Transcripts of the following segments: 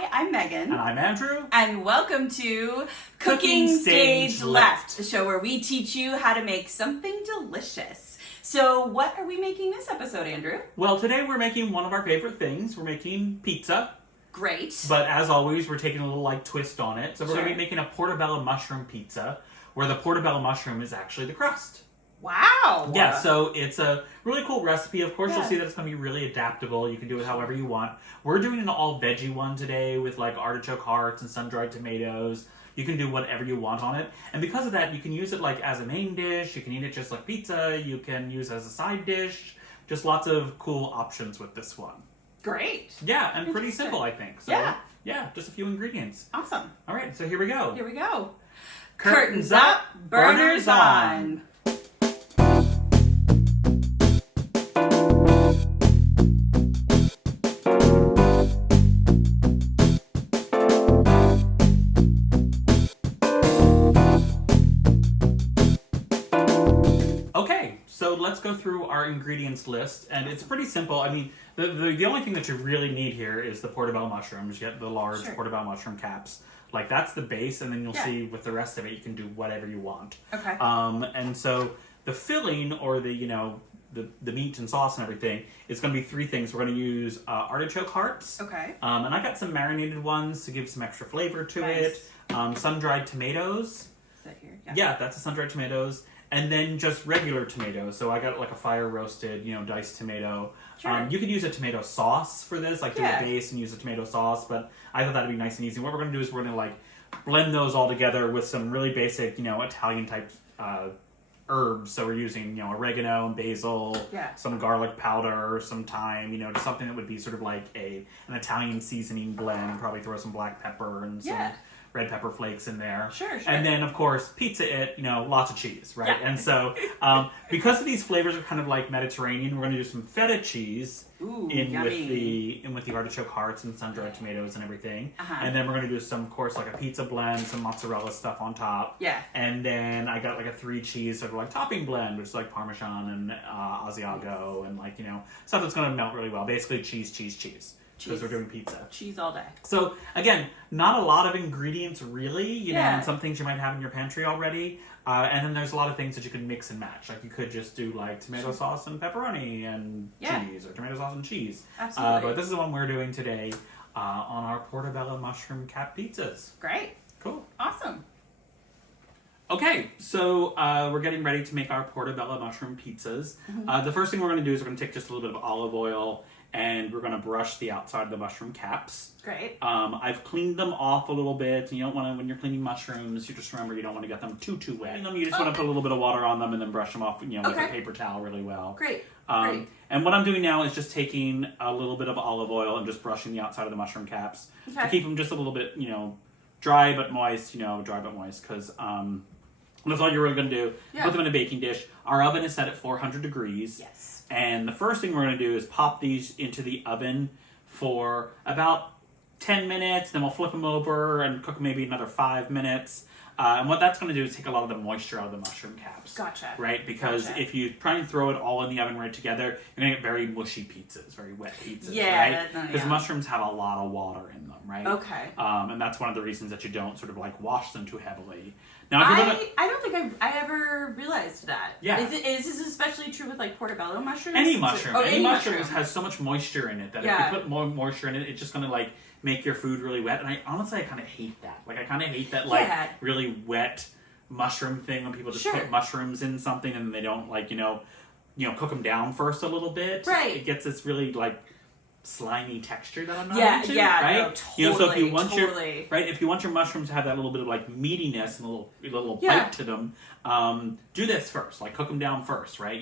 Hi, I'm Megan. And I'm Andrew. And welcome to Cooking Stage Left, the show where we teach you how to make something delicious. So what are we making this episode, Andrew? Well, today we're making one of our favorite things. We're making pizza. Great. But as always, we're taking a little twist on it. So we're Sure. going to be making a Portobello Mushroom pizza, where the Portobello Mushroom is actually the crust. Wow. Yeah, so it's a really cool recipe. Of course, Yeah. you'll see that it's going to be really adaptable. You can do it however you want. We're doing an all-veggie one today with artichoke hearts and sun-dried tomatoes. You can do whatever you want on it. And because of that, you can use it as a main dish. You can eat it just like pizza. You can use it as a side dish. Just lots of cool options with this one. Great. Yeah, and pretty simple, I think. So, yeah, just a few ingredients. Awesome. All right, so here we go. Here we go. Curtains up, burners on. Okay, so let's go through our ingredients list, and it's pretty simple. I mean, the only thing that you really need here is the portobello mushrooms. You get the large portobello mushroom caps. That's the base, and then you'll see with the rest of it, you can do whatever you want. Okay. And so the filling, or the meat and sauce and everything, is going to be three things. We're going to use artichoke hearts. Okay. And I got some marinated ones to give some extra flavor to it. Sun-dried tomatoes. Is that here? Yeah, that's the sun-dried tomatoes. And then just regular tomatoes. So I got a fire-roasted, diced tomato. Sure. You could use a tomato sauce for this, do a base and use a tomato sauce, but I thought that'd be nice and easy. What we're going to do is we're going to blend those all together with some really basic, Italian-type herbs. So we're using, oregano and basil, some garlic powder, some thyme, just something that would be sort of like an Italian seasoning blend. Probably throw some black pepper and some red pepper flakes in there. Sure. And then, of course, pizza lots of cheese, right? Yeah. And so, because of these flavors are kind of like Mediterranean, we're going to do some feta cheese with the artichoke hearts and sun-dried tomatoes and everything. And then we're going to do some, of course, a pizza blend, some mozzarella stuff on top. Yeah. And then I got a 3-cheese sort of topping blend, which is Parmesan and Asiago and stuff that's going to melt really well. Basically, cheese. Because we're doing pizza. Cheese all day. So, again, not a lot of ingredients really, and some things you might have in your pantry already. And then there's a lot of things that you can mix and match. You could just do tomato sauce and pepperoni and cheese, or tomato sauce and cheese. Absolutely. But this is the one we're doing today on our Portobello Mushroom Cap Pizzas. Great. Cool. Awesome. Okay, so we're getting ready to make our Portobello Mushroom Pizzas. The first thing we're going to do is we're going to take just a little bit of olive oil, and we're going to brush the outside of the mushroom caps. Great. I've cleaned them off a little bit. You don't want to, when you're cleaning mushrooms, you just remember you don't want to get them too wet. You just want to put a little bit of water on them and then brush them off, with a paper towel really well. Great. And what I'm doing now is just taking a little bit of olive oil and just brushing the outside of the mushroom caps to keep them just a little bit, dry but moist, because that's all you're really going to do. Put them in a baking dish. Our oven is set at 400 degrees. Yes. And the first thing we're going to do is pop these into the oven for about 10 minutes. Then we'll flip them over and cook them maybe another 5 minutes. And what that's going to do is take a lot of the moisture out of the mushroom caps. Gotcha. Right? Because if you try and throw it all in the oven right together, you're going to get very mushy pizzas, very wet pizzas. Yeah. Right? Because mushrooms have a lot of water in them, right? Okay. And that's one of the reasons that you don't sort of wash them too heavily. Now, I don't think I ever realized that. Yeah. Is this especially true with portobello mushrooms? Any mushroom. Any mushroom has so much moisture in it that if you put more moisture in it, it's just going to make your food really wet. And I kind of hate that. I kind of hate that really wet mushroom thing when people just put mushrooms in something and they don't cook them down first a little bit. Right. It gets this really slimy texture that I'm not into. Right? No, totally, so if you want if you want your mushrooms to have that little bit of meatiness and a little bite to them, do this first. Cook them down first, right?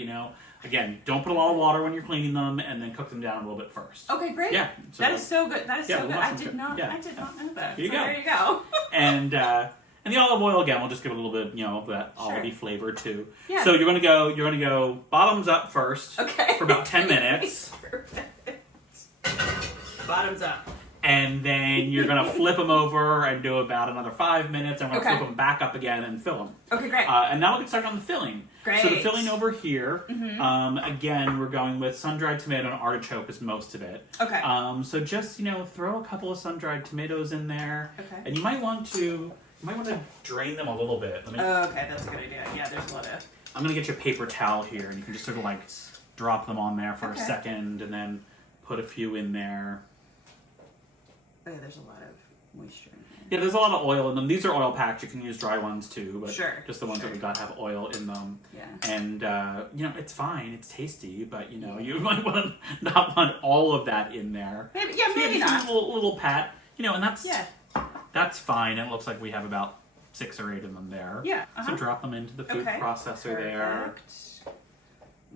Again, don't put a lot of water when you're cleaning them, and then cook them down a little bit first. Okay, great. Yeah, so that is so good. That is so good. I did not know that. There you go. And the olive oil again, we'll just give it a little bit, of that olive flavor too. Yeah. So you're gonna go bottoms up first. Okay. For about 10 minutes. Perfect. Bottoms up. And then you're going to flip them over and do about another 5 minutes. And we're going to flip them back up again and fill them. Okay, great. And now we'll get started on the filling. Great. So the filling over here, again, we're going with sun-dried tomato and artichoke is most of it. Okay. So just, throw a couple of sun-dried tomatoes in there. Okay. And you might want to drain them a little bit. Okay, that's a good idea. Yeah, there's a lot of... I'm going to get you a paper towel here, and you can just sort of like drop them on there for a second and then put a few in there. Oh, yeah, there's a lot of moisture in there. Yeah, there's a lot of oil in them. These are oil packed. You can use dry ones too, but just the ones that we got have oil in them. Yeah. And it's fine. It's tasty, but you might want to not want all of that in there. Maybe, yeah, so maybe not. Little pat. And that's fine. It looks like we have about 6 or 8 of them there. Yeah. So drop them into the food processor there.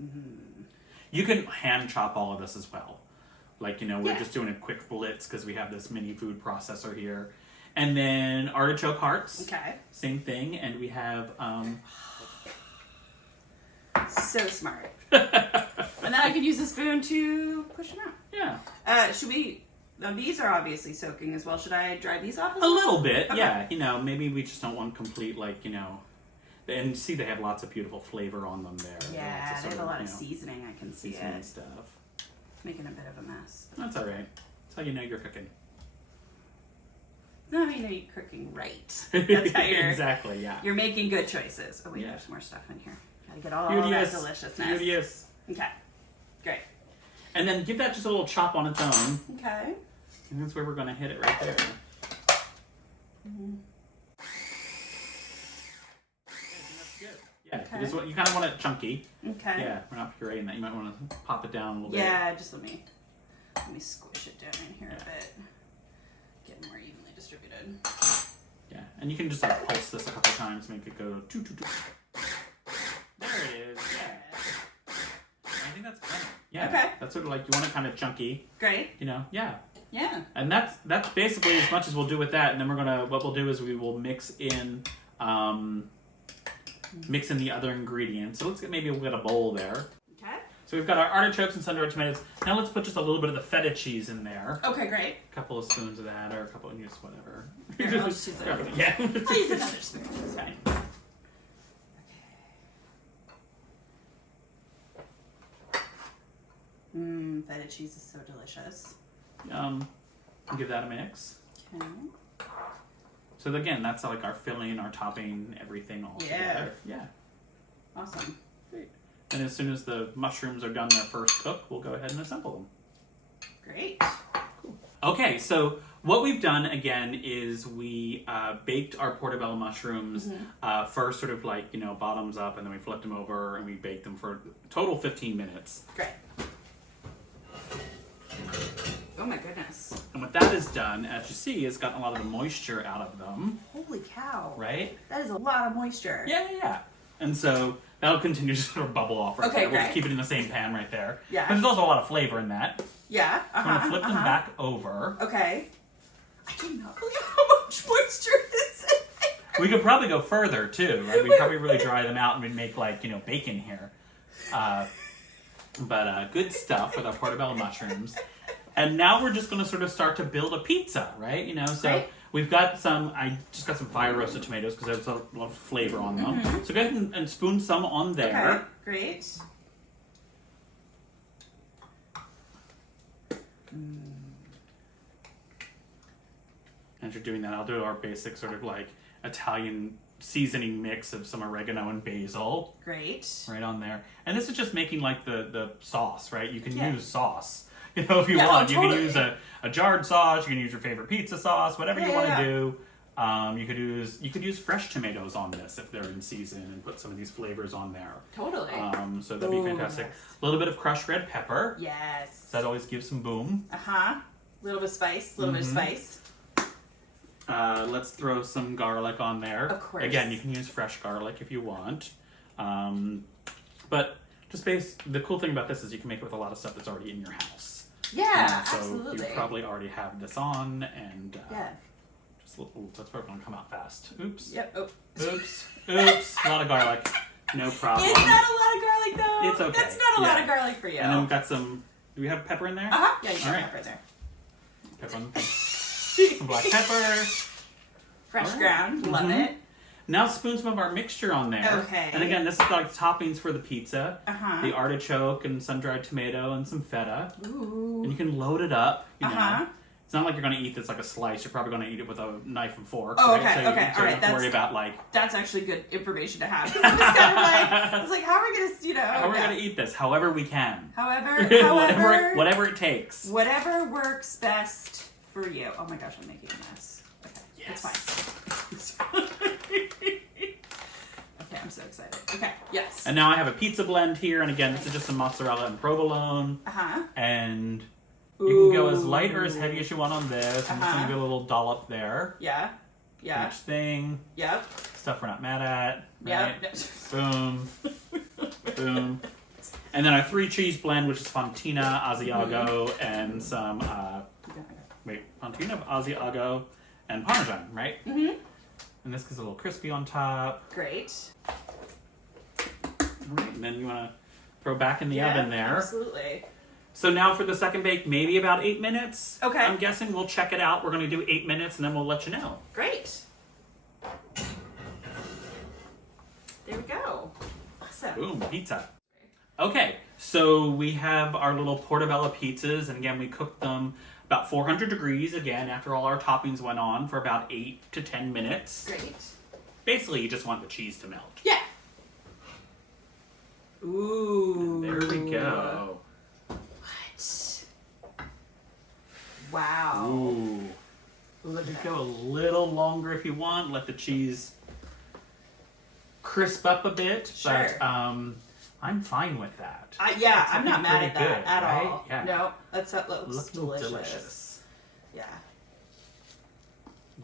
Mm-hmm. You can hand chop all of this as well. Like, we're just doing a quick blitz because we have this mini food processor here. And then artichoke hearts. Okay. Same thing. And we have... So smart. And then I can use a spoon to push them out. Yeah. Should we... Now, these are obviously soaking as well. Should I dry these off as well? well? A little bit, okay. Yeah. Maybe we just don't want complete, And see, they have lots of beautiful flavor on them there. Yeah, they have a lot of seasoning. I can see seasoning it. Stuff. Making a bit of a mess. That's all right. That's how you know you're cooking. No, you know you're cooking right. That's how you're... Exactly, yeah. You're making good choices. Oh, wait, there's more stuff in here. Gotta get all that deliciousness. Beauteous. Okay, great. And then give that just a little chop on its own. Okay. And that's where we're going to hit it right there. Mm-hmm. Yeah, okay. You kind of want it chunky. Okay. Yeah, we're not pureeing that. You might want to pop it down a little bit. Yeah, just let me squish it down in here a bit. Get more evenly distributed. Yeah, and you can just pulse this a couple times, make it go toot toot toot. There it is. Yeah. I think that's good. Yeah. Okay. That's sort of like you want it kind of chunky. Great. Yeah. Yeah. And that's basically as much as we'll do with that. And then what we'll do is we will mix in the other ingredients. So we'll get a bowl there. Okay. So we've got our artichokes and sun-dried tomatoes. Now let's put just a little bit of the feta cheese in there. Okay, great. A couple of spoons of that, or a couple of whatever. Here, I'll just use it. Yeah. I'll use another spoon. It's fine. Okay. Feta cheese is so delicious. Give that a mix. Okay. So again, that's like our filling, our topping, everything all together. Yeah. Awesome. Great. And as soon as the mushrooms are done their first cook, we'll go ahead and assemble them. Great. Cool. Okay, so what we've done again is we baked our portobello mushrooms first, sort of like bottoms up, and then we flipped them over and we baked them for a total 15 minutes. Great. Oh my goodness. And what that has done, as you see, is gotten a lot of the moisture out of them. Holy cow. Right? That is a lot of moisture. Yeah. And so that'll continue to sort of bubble off right there. We'll just keep it in the same pan right there. Yeah. But there's also a lot of flavor in that. Yeah. I'm going to flip them back over. Okay. I cannot believe how much moisture is in there. We could probably go further too, right? We'd probably really dry them out and we'd make bacon here. But good stuff with our portobello mushrooms. And now we're just going to sort of start to build a pizza, right? So we've got I just got some fire roasted tomatoes because there's a lot of flavor on them. So go ahead and spoon some on there. Okay, great. As you're doing that, I'll do our basic sort of like Italian seasoning mix of some oregano and basil. Great. Right on there. And this is just making like the sauce, right? You can use sauce. If you want. Totally. You can use a jarred sauce, you can use your favorite pizza sauce, whatever you want to do. You could use fresh tomatoes on this if they're in season and put some of these flavors on there. Totally. So that'd be fantastic. A little bit of crushed red pepper. Yes. That always gives some boom. A little bit of spice. Bit of spice. Let's throw some garlic on there. Of course. Again, you can use fresh garlic if you want. But the cool thing about this is you can make it with a lot of stuff that's already in your house. Yeah, so absolutely. You probably already have this on, and that's probably going to come out fast. Oops. Yep. Oh. Oops. A lot of garlic. No problem. It's not a lot of garlic, though. It's okay. That's not a lot of garlic for you. And then we've got some... Do we have pepper in there? Yeah, you got All right. pepper in there. Pepper on the thing. Some black pepper. Fresh ground. Love it. Now spoon some of our mixture on there. Okay. And again, this is like toppings for the pizza. Uh-huh. The artichoke and sun-dried tomato and some feta. Ooh. And you can load it up. You Uh-huh. know. It's not like you're going to eat this like a slice. You're probably going to eat it with a knife and fork. Oh, right? okay, So okay. So All you right, don't have to worry about like... That's actually good information to have. I was kind of like, I was like, how are we going to, you know... How are we going to eat this? However we can. Whatever it takes. Whatever works best for you. Oh my gosh, I'm making a mess. Okay, Yes. it's fine. Okay, I'm so excited. Okay, yes. And now I have a pizza blend here. And again, this is just some mozzarella and provolone. Uh-huh. And... You can go as light or as heavy as you want on this. I'm just going to Uh-huh. do a little dollop there. Yeah. Yeah. Each thing. Yep. Stuff we're not mad at. Yep. Right? Boom. Boom. And then our 3-cheese blend, which is Fontina, Asiago, and some, Fontina, Asiago, and Parmesan, right? Mm-hmm. And this gets a little crispy on top. Great. All right, and then you want to throw back in the oven there. Absolutely. So now for the second bake, maybe about 8 minutes. Okay. I'm guessing we'll check it out. We're going to do 8 minutes, and then we'll let you know. Great. There we go. Awesome. Boom, pizza. Okay, so we have our little Portobello pizzas, and again, we cooked them about 400 degrees, again, after all our toppings went on, for about 8 to 10 minutes. Great. Basically, you just want the cheese to melt. Yeah. Ooh. And there we go. What? Wow. Ooh. Look You at go that. a little longer if you want. Let the cheese crisp up a bit. Sure. But I'm fine with that. Yeah, It's I'm not looking mad at pretty that good, at right? all. Yeah. No, that looks Looking delicious. Yeah.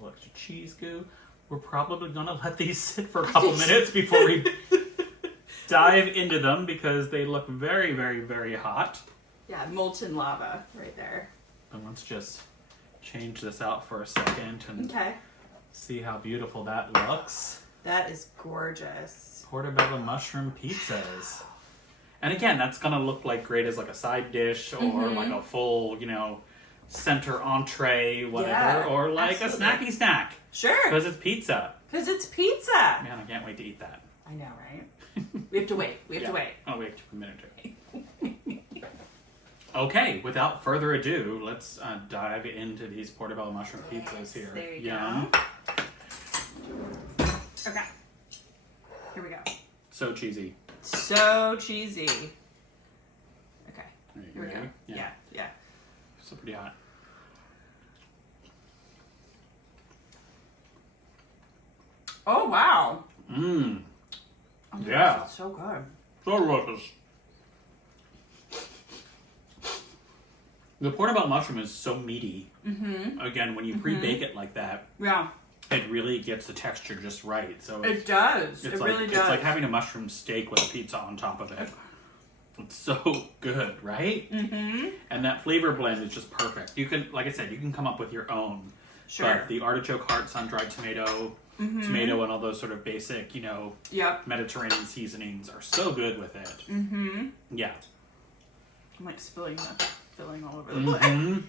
Let your cheese go. We're probably going to let these sit for a couple minutes before we dive into them because they look very, very, very hot. Yeah, molten lava right there. And let's just change this out for a second and Okay. see how beautiful that looks. That is gorgeous. Portobello mushroom pizzas. And again, that's going to look like great as like a side dish or like a full, center entree, whatever, Yeah, or like absolutely. a snacky snack. Sure. Because it's pizza. Because it's pizza. Man, I can't wait to eat that. I know, right? We have to wait. We have to wait. Oh, we have to a minute or two. Okay, without further ado, let's dive into these Portobello mushroom pizzas here. There you Yum. go. Okay. Here we go. So cheesy. So cheesy. Okay. Are you Here we go. ready? Yeah. Still pretty hot. Oh, wow. Mmm. Oh my Yeah. gosh, it's so good. So delicious. The Portobello mushroom is so meaty. Mm-hmm. Again, when you pre-bake it like that, Yeah. it really gets the texture just right. So It does. It it's really does. It's like having a mushroom steak with a pizza on top of it. It's so good, right? Mm-hmm. And that flavor blend is just perfect. You can, like I said, you can come up with your own. Sure. But the artichoke heart, sun-dried tomato, tomato, and all those sort of basic, Yep. Mediterranean seasonings are so good with it. Mm-hmm. Yeah. I'm like spilling the filling all over the place. Mm-hmm.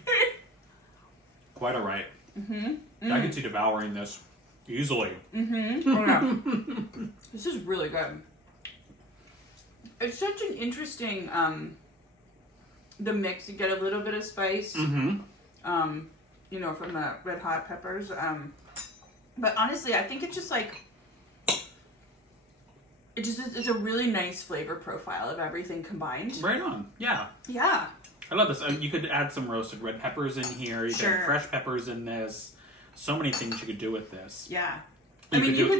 Quite all right. Mm-hmm. I can see devouring this easily. Mm-hmm. Oh, yeah. This is really good. It's such an interesting the mix. You get a little bit of spice. Mm-hmm. From the red hot peppers. But honestly, I think it's just like it's a really nice flavor profile of everything combined. Right on. Yeah. Yeah. I love this. You could add some roasted red peppers in here. You could Sure. add fresh peppers in this. So many things you could do with this. Yeah. You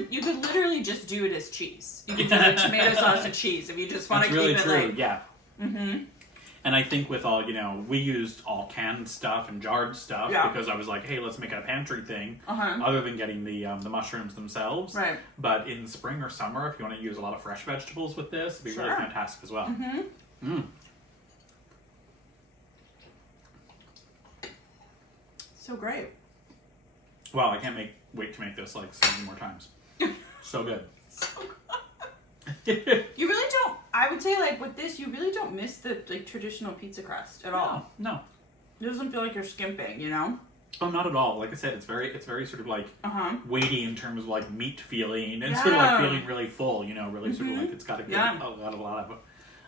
You could literally just do it as cheese. You could do like tomato sauce and cheese if you just want to That's really keep it true. like. Yeah. Mm-hmm. And I think with all, we used all canned stuff and jarred stuff Yeah. because I was like, hey, let's make it a pantry thing Uh-huh. other than getting the mushrooms themselves. Right. But in spring or summer, if you want to use a lot of fresh vegetables with this, it'd be really Sure. fantastic as well. Mm-hmm. Mm. So great. Wow, I can't wait to make this like so many more times. So good. You really don't. I would say like with this, you really don't miss the like traditional pizza crust at all. No. It doesn't feel like you're skimping, Oh, not at all. Like I said, it's very sort of like weighty in terms of like meat feeling, and sort of like feeling really full. You know, really sort of like it's got a lot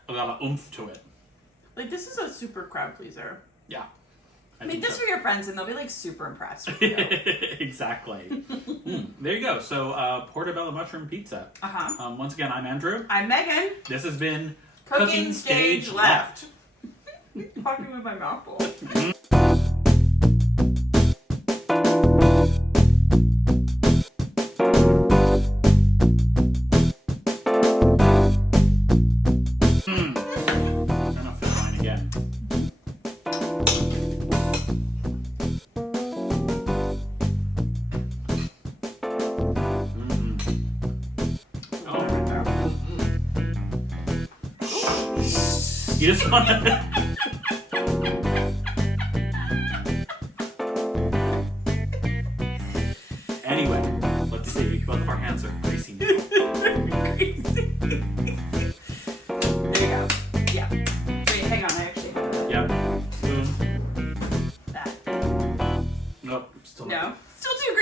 of oomph to it. Like this is a super crowd pleaser. Yeah. Make this for your friends and they'll be like super impressed with you. Exactly. There you go. So Portobello Mushroom Pizza. Once again, I'm Andrew. I'm Megan. This has been Cooking Stage Left. Talking with my mouth full. You just want to... Anyway, let's see. Both of our hands are greasy now. Greasy. There you go. Yeah. Wait, hang on. I actually have that. Yeah. Boom. That. Nope. Still No. not. Still too